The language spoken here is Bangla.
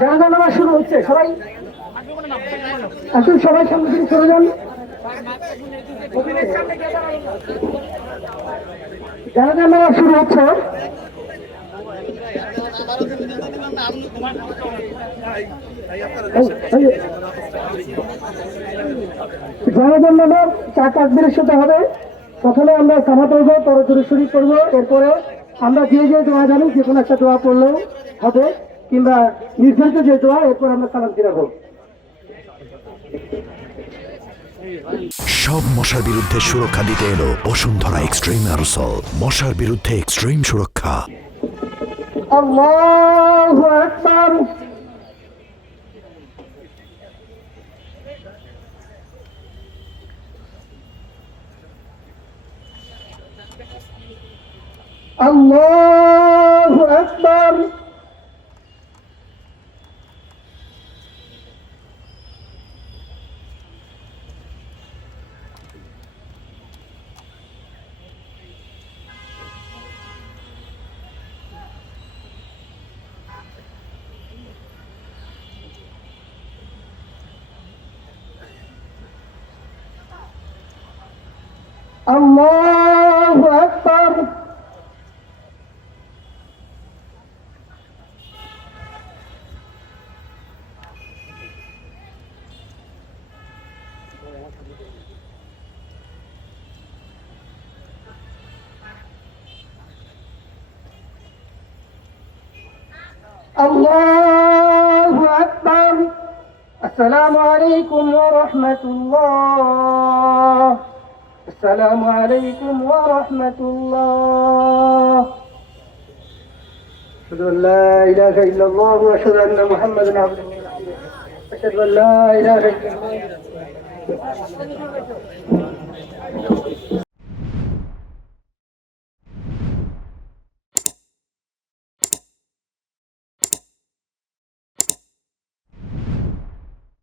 জানাজা নামাজ শুরু হচ্ছে, সবাই আসুন, সবাই সামনে থেকে সরে যান। জানাজা নামাজ শুরু হচ্ছে। জানাজার নামাজ 4 তাকবীরের সাথে হবে। প্রথমে আমরা সামা পড়বো, পরে দুরূদ শরীফ পড়বো, এরপরে আমরা যে দোয়া জানি যে কোনো একটা দোয়া পড়লেও হবে, কিংবা নির্ধারিত যে দোয়া, এরপর আমরা সালাম ফিরাবো। সব মশার বিরুদ্ধে সুরক্ষা দিতে এলো বসুন্ধরা এক্সট্রিম অ্যারোসল, মশার বিরুদ্ধে এক্সট্রিম সুরক্ষা। আল্লাহু আকবার। আল্লাহু আকবার। আল্লাহু আকবার। আল্লাহু আকবার। আসসালামু আলাইকুম ওয়া রাহমাতুল্লাহ। আসসালামু আলাইকুম ওয়া রাহমাতুল্লাহ। আশহাদু আন লা ইলাহা ইল্লাল্লাহ ওয়া আশহাদু আন্না মুহাম্মাদান আবদুহু ওয়া রাসূলুহু। আশহাদু আন লা ইলাহা ইল্লাল্লাহ।